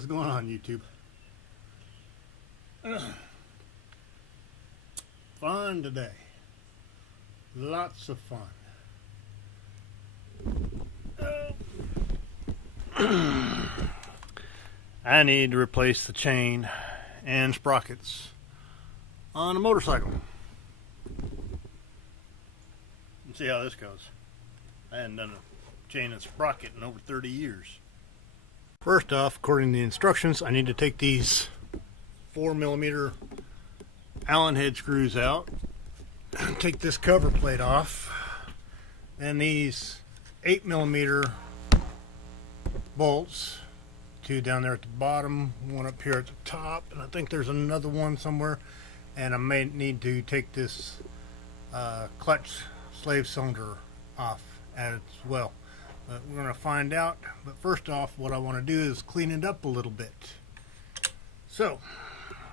What's going on, YouTube? Fun today. Lots of fun. I need to replace the chain and sprockets on a motorcycle. Let's see how this goes. I hadn't done a chain and sprocket in over 30 years. First off, according to the instructions, I need to take these 4mm Allen head screws out, take this cover plate off, and these 8mm bolts, two down there at the bottom, one up here at the top, and I think there's another one somewhere. And I may need to take this clutch slave cylinder off as well. But we're going to find out. But first off, what I want to do is clean it up a little bit. So,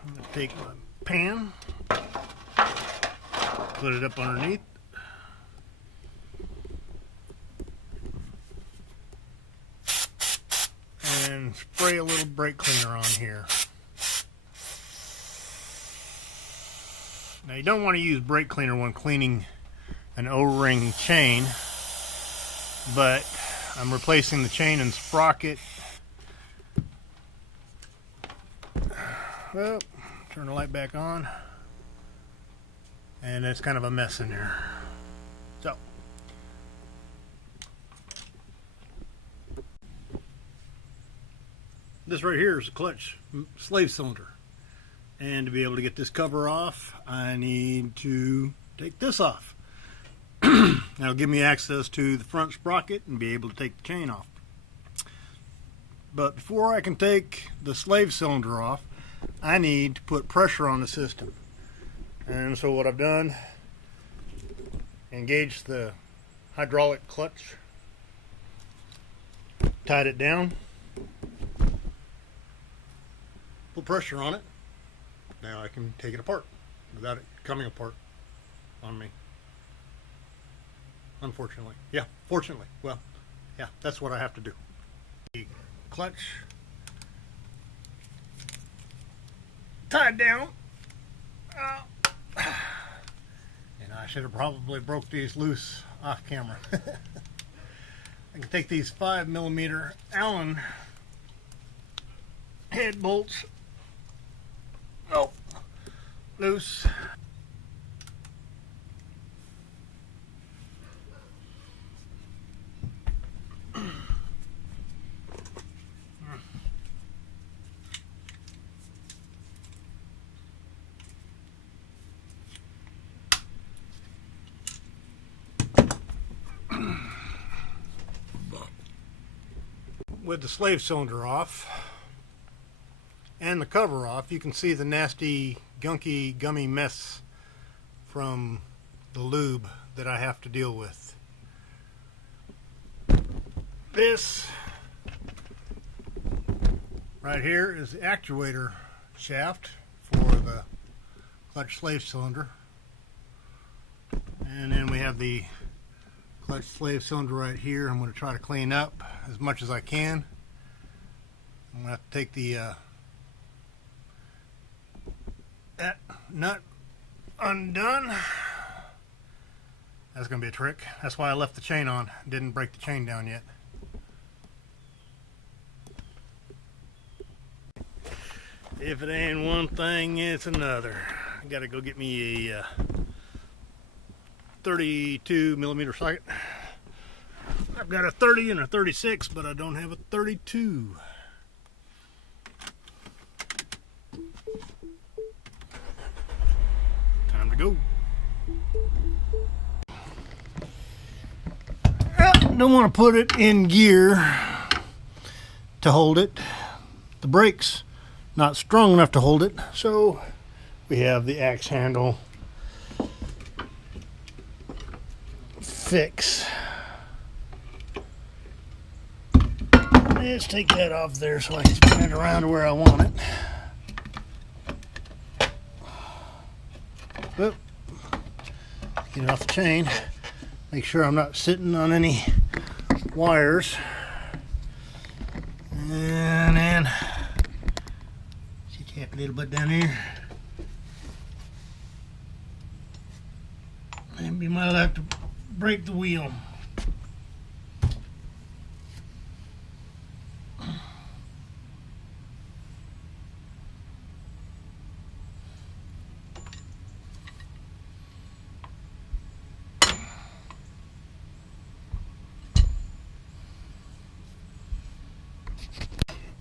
I'm going to take my pan, put it up underneath, and spray a little brake cleaner on here. Now you don't want to use brake cleaner when cleaning an O-ring chain, but I'm replacing the chain and sprocket. Well, turn the light back on, and it's kind of a mess in there. So, this right here is a clutch slave cylinder. And to be able to get this cover off, I need to take this off. That'll give me access to the front sprocket and be able to take the chain off. But before I can take the slave cylinder off, I need to put pressure on the system. And so what I've done, engaged the hydraulic clutch, tied it down, put pressure on it. Now I can take it apart without it coming apart on me. Unfortunately. Yeah, fortunately. Well, yeah, that's what I have to do. The clutch tied down. And I should have probably broke these loose off camera. I can take these 5mm Allen head bolts. Oh, loose. With the slave cylinder off and the cover off, you can see the nasty, gunky, gummy mess from the lube that I have to deal with. This right here is the actuator shaft for the clutch slave cylinder. And then we have the clutch slave cylinder right here. I'm going to try to clean up as much as I can. I'm going to have to take the that nut undone. That's going to be a trick. That's why I left the chain on. Didn't break the chain down yet. If it ain't one thing, it's another. I got to go get me a 32mm socket. I've got a 30 and a 36, but I don't have a 32. Time to go. Don't want to put it in gear to hold it. The brake's not strong enough to hold it, so we have the axe handle fix. Let's take that off there so I can spin it around to where I want it. Oop. Get it off the chain. Make sure I'm not sitting on any wires. And then Tap a little bit down here. And you might have to break the wheel.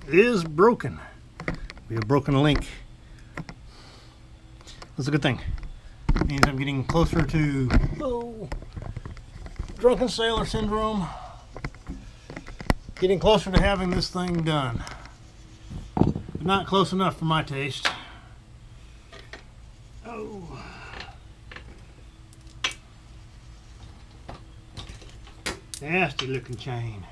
It is broken. We have broken a link. That's a good thing. It means I'm getting closer to drunken sailor syndrome. Getting closer to having this thing done. But not close enough for my taste. Oh. Nasty looking chain.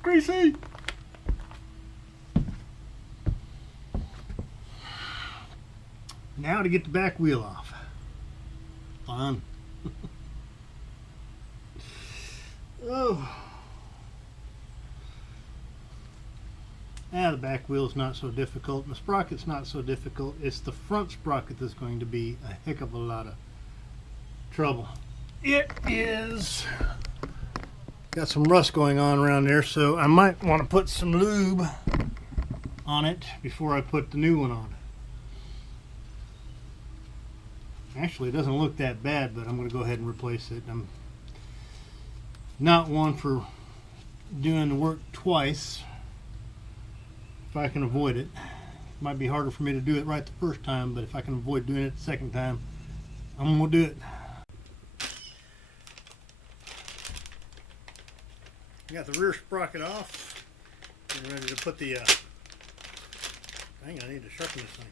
Greasy. Now to get the back wheel off. Fun. Oh. Now the back wheel is not so difficult, and the sprocket's not so difficult. It's the front sprocket that's going to be a heck of a lot of trouble. It is. Got some rust going on around there, so I might want to put some lube on it before I put the new one on. Actually, it doesn't look that bad, but I'm going to go ahead and replace it. I'm not one for doing the work twice if I can avoid it. It might be harder for me to do it right the first time, but if I can avoid doing it the second time, I'm going to do it. I got the rear sprocket off. Getting ready to put the dang, I need to sharpen this thing.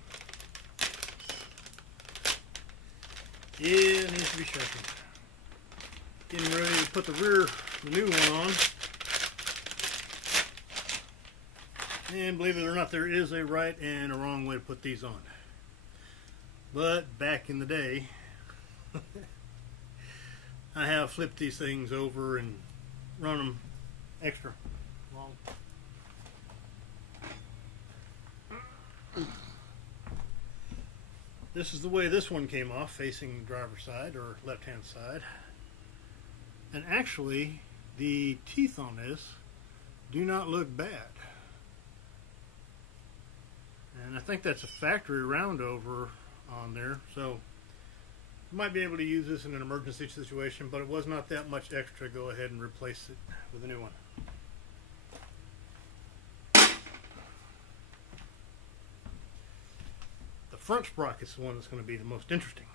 Yeah, it needs to be sharpened. Getting ready to put the new one on. And believe it or not, there is a right and a wrong way to put these on. But back in the day, I have flipped these things over and run them extra long. This is the way this one came off, facing the driver's side or left hand side. And actually the teeth on this do not look bad. And I think that's a factory roundover on there, so you might be able to use this in an emergency situation, but it was not that much extra. Go ahead and replace it with a new one. The front sprocket is the one that's going to be the most interesting.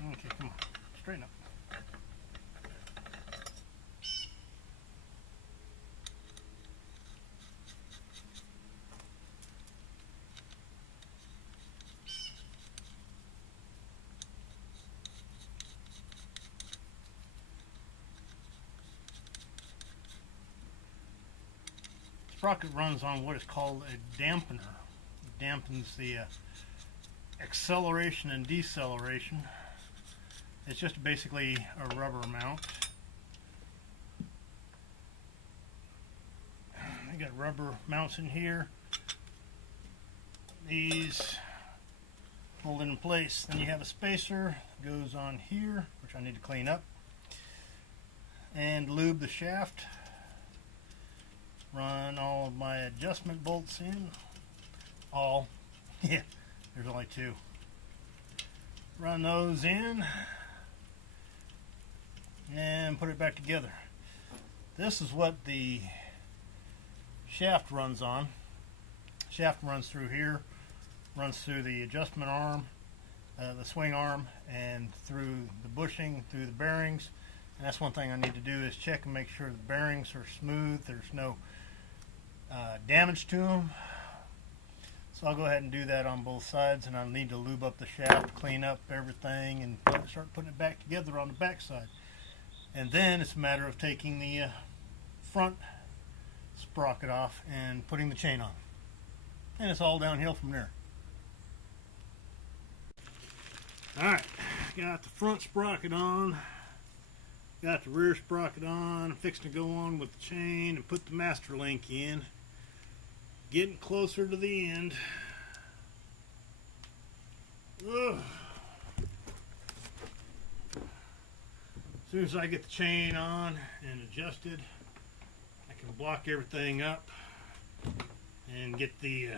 Okay, come on, straighten up. Sprocket runs on what is called a dampener. It dampens the acceleration and deceleration. It's just basically a rubber mount. I got rubber mounts in here. These hold it in place. Then you have a spacer that goes on here, which I need to clean up, and lube the shaft. Run all of my adjustment bolts in. All. Yeah, there's only two. Run those in and put it back together. This is what the shaft runs on. Shaft runs through here, runs through the adjustment arm, the swing arm, and through the bushing, through the bearings. And that's one thing I need to do, is check and make sure the bearings are smooth, there's no damage to them. So I'll go ahead and do that on both sides, and I'll need to lube up the shaft, clean up everything, and start putting it back together on the back side. And then it's a matter of taking the front sprocket off and putting the chain on. And it's all downhill from there. Alright, got the front sprocket on, got the rear sprocket on, fixing to go on with the chain and put the master link in. Getting closer to the end. Ugh. As soon as I get the chain on and adjusted, I can block everything up and get the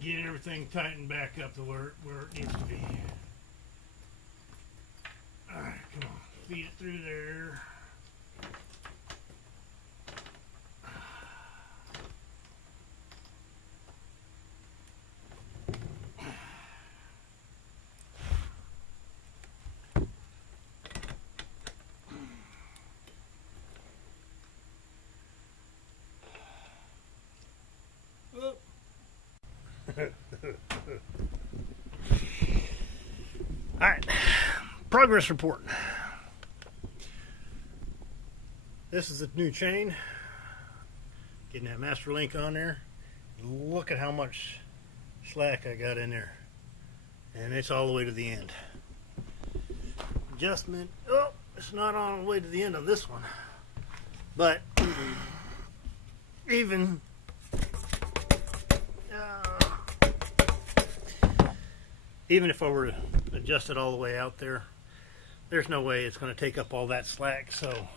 get everything tightened back up to where it needs to be. Alright, come on, feed it through there. Alright, progress report. This is the new chain. Getting that master link on there. Look at how much slack I got in there. And it's all the way to the end. Adjustment. Oh, it's not all the way to the end of this one. But even if I were to adjust it all the way out there, there's no way it's going to take up all that slack. So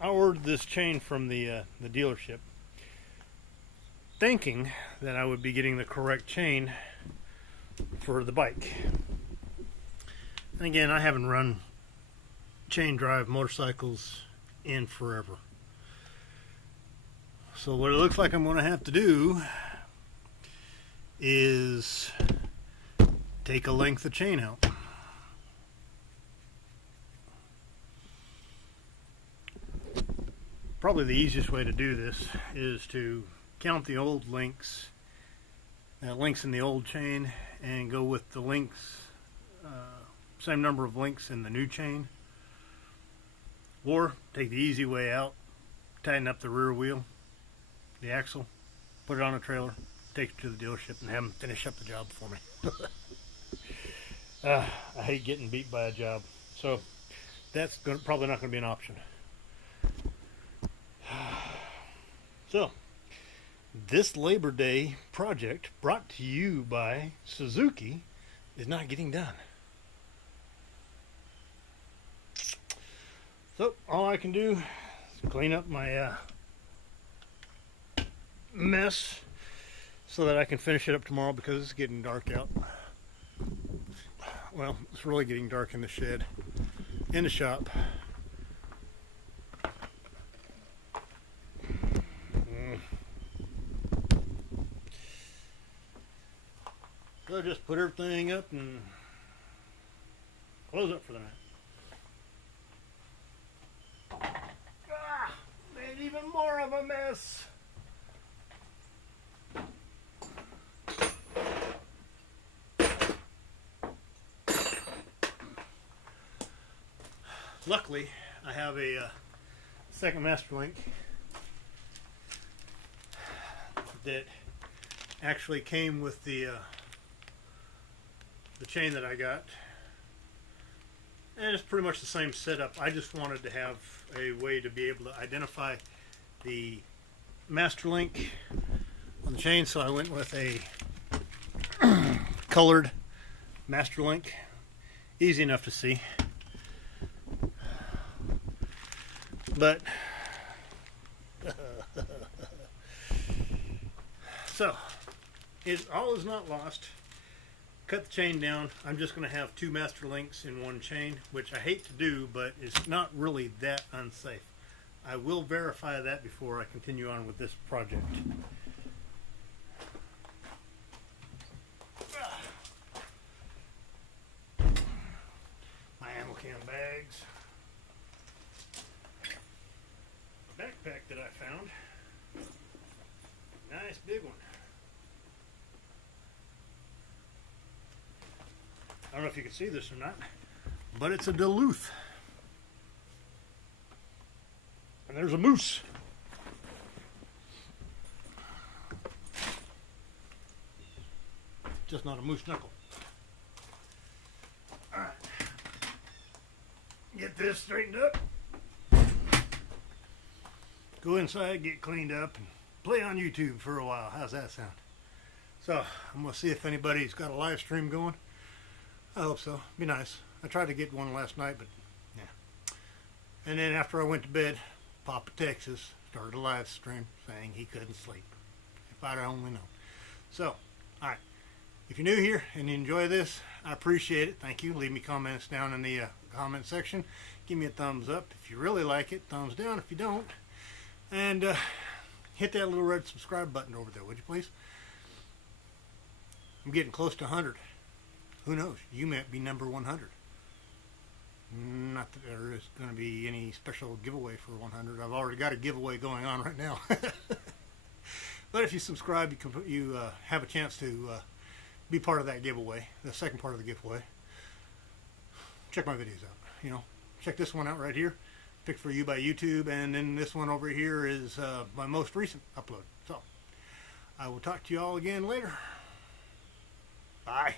I ordered this chain from the dealership, thinking that I would be getting the correct chain for the bike. And again, I haven't run chain drive motorcycles in forever. So what it looks like I'm going to have to do is take a length of chain out. Probably the easiest way to do this is to count the old links, links in the old chain, and go with the links, same number of links in the new chain. Or take the easy way out, tighten up the rear wheel, the axle, put it on a trailer, take it to the dealership and have them finish up the job for me. I hate getting beat by a job, so that's probably not going to be an option. So this Labor Day project, brought to you by Suzuki, is not getting done. So all I can do is clean up my mess so that I can finish it up tomorrow, because it's getting dark out. Well, it's really getting dark in the shed, in the shop. So just put everything up and close up for the night. Made even more of a mess. Luckily, I have a second master link that actually came with the chain that I got, and it's pretty much the same setup. I just wanted to have a way to be able to identify the master link on the chain, so I went with a colored master link. Easy enough to see. But so all is not lost. Cut the chain down. I'm just going to have two master links in one chain, which I hate to do, but it's not really that unsafe. I will verify that before I continue on with this project. My ammo can bags. Backpack that I found. Nice big one. I don't know if you can see this or not, but it's a Duluth And there's a moose. Just not a moose knuckle. Alright. Get this straightened up. Go inside, get cleaned up, and play on YouTube for a while. How's that sound? So, I'm going to see if anybody's got a live stream going. I hope so. Be nice. I tried to get one last night, but yeah. And then after I went to bed, Papa Texas started a live stream saying he couldn't sleep. If I'd only known. So, alright. If you're new here and you enjoy this, I appreciate it. Thank you. Leave me comments down in the comment section. Give me a thumbs up if you really like it. Thumbs down if you don't. And hit that little red subscribe button over there, would you please? I'm getting close to 100. Who knows? You might be number 100. Not that there is going to be any special giveaway for 100. I've already got a giveaway going on right now. But if you subscribe, you have a chance to be part of that giveaway, the second part of the giveaway. Check my videos out. You know, check this one out right here. Picked for You by YouTube, and then this one over here is my most recent upload. So, I will talk to you all again later. Bye.